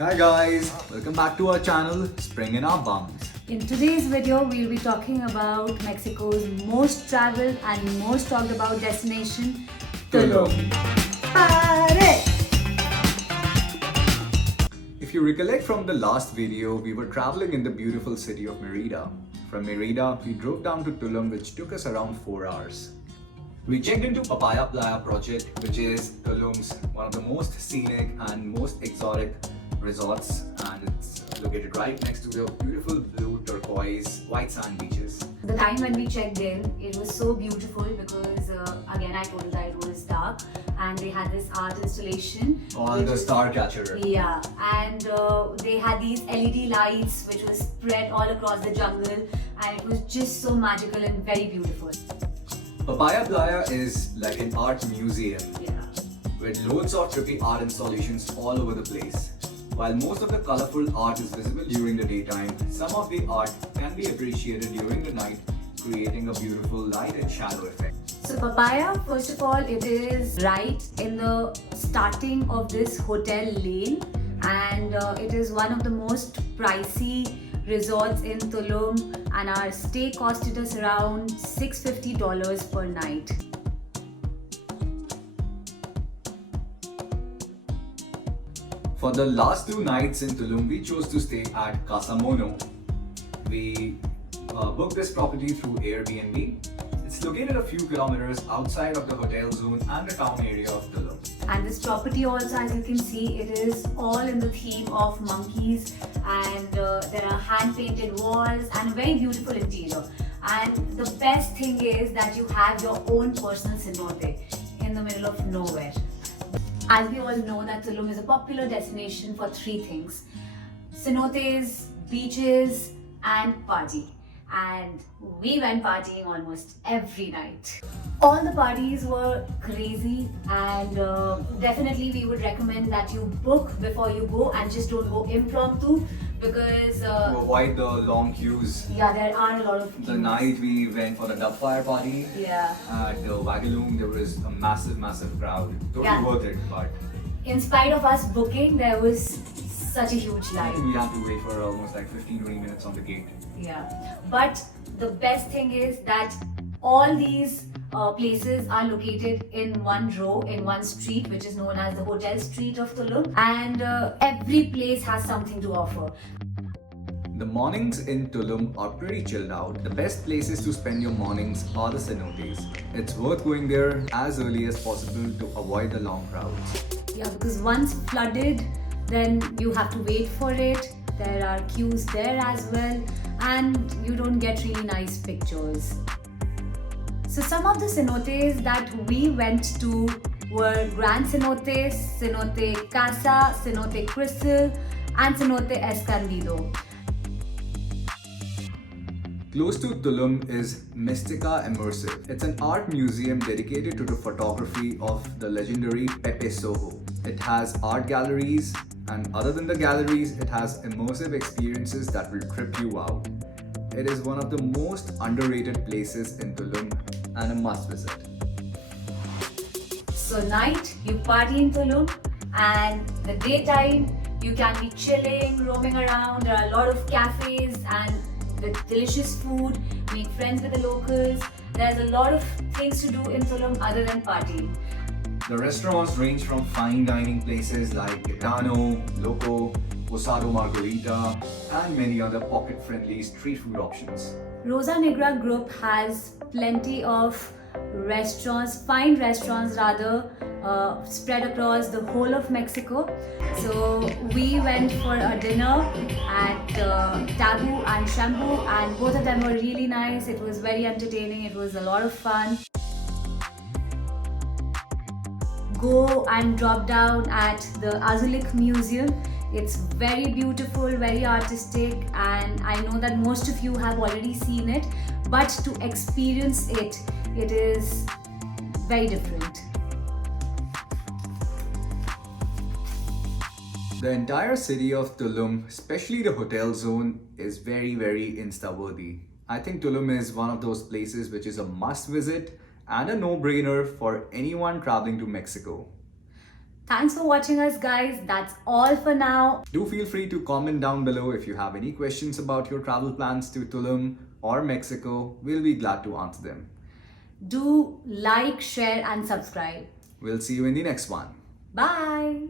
Hi guys, welcome back to our channel, Spring in Our Bums. In today's video, we'll be talking about Mexico's most traveled and most talked about destination, Tulum. Pare! If you recollect from the last video, we were traveling in the beautiful city of Mérida. From Mérida, we drove down to Tulum, which took us around 4 hours. We checked into Papaya Playa project, which is Tulum's one of the most scenic and most exotic resorts, and it's located right next to the beautiful blue turquoise white sand beaches. The time when we checked in, it was so beautiful because again I told you that it was dark and they had this art installation Called the Star Catcher. Yeah, and they had these LED lights which was spread all across the jungle, and it was just so magical and very beautiful. Papaya Playa is like an art museum with loads of trippy art installations all over the place. While most of the colorful art is visible during the daytime, some of the art can be appreciated during the night, creating a beautiful light and shadow effect. So Papaya, first of all, it is right in the starting of this hotel lane, and it is one of the most pricey resorts in Tulum, and our stay costed us around $650 per night. For the last 2 nights in Tulum, we chose to stay at Casa Mono. We booked this property through Airbnb. It's located a few kilometers outside of the hotel zone and the town area of Tulum. And this property also, as you can see, it is all in the theme of monkeys, and there are hand-painted walls and a very beautiful interior. And the best thing is that you have your own personal cenote in the middle of nowhere. As we all know that Tulum is a popular destination for 3 things: cenotes, beaches and party. And we went partying almost every night. All the parties were crazy, and definitely we would recommend that you book before you go and just don't go impromptu, because To avoid the long queues. yeah, there are a lot of queues. The night we went for the dub fire party Yeah. at the Wagaloom, there was a massive crowd. Totally Yeah. worth it, but In spite of us booking, there was such a huge line. we had to wait for almost like 15-20 minutes on the gate. Yeah, but the best thing is that all these places are located in one row, in one street, which is known as the Hotel Street of Tulum, and every place has something to offer. The mornings in Tulum are pretty chilled out. The best places to spend your mornings are the cenotes. It's worth going there as early as possible to avoid the long crowds. Yeah, because once flooded, then you have to wait for it. There are queues there as well, and you don't get really nice pictures. So some of the cenotes that we went to were Gran Cenote, Cenote Casa, Cenote Cristal and Cenote Escondido. Close to Tulum is Mystika Immersive. It's an art museum dedicated to the photography of the legendary Pepe Soho. It has art galleries, and other than the galleries, it has immersive experiences that will trip you out. It is one of the most underrated places in Tulum and a must visit. So night, you party in Tulum, and the daytime, you can be chilling, roaming around. There are a lot of cafes and with delicious food, make friends with the locals. There's a lot of things to do in Tulum other than partying. The restaurants range from fine dining places like Gitano, Loco, Posada Margherita, and many other pocket-friendly street food options. Rosa Negra group has plenty of restaurants, fine restaurants rather, spread across the whole of Mexico. So we went for a dinner at Taboo and Shampoo, and both of them were really nice. It was very entertaining. It was a lot of fun. Go and drop down at the Azulik Museum. It's very beautiful, very artistic, and I know that most of you have already seen it, but to experience it, it is very different. The entire city of Tulum, especially the hotel zone, is very Insta-worthy. I think Tulum is one of those places which is a must visit and a no-brainer for anyone traveling to Mexico. Thanks for watching us, guys. That's all for now. Do feel free to comment down below if you have any questions about your travel plans to Tulum or Mexico. We'll be glad to answer them. Do like, share, and subscribe. We'll see you in the next one. Bye.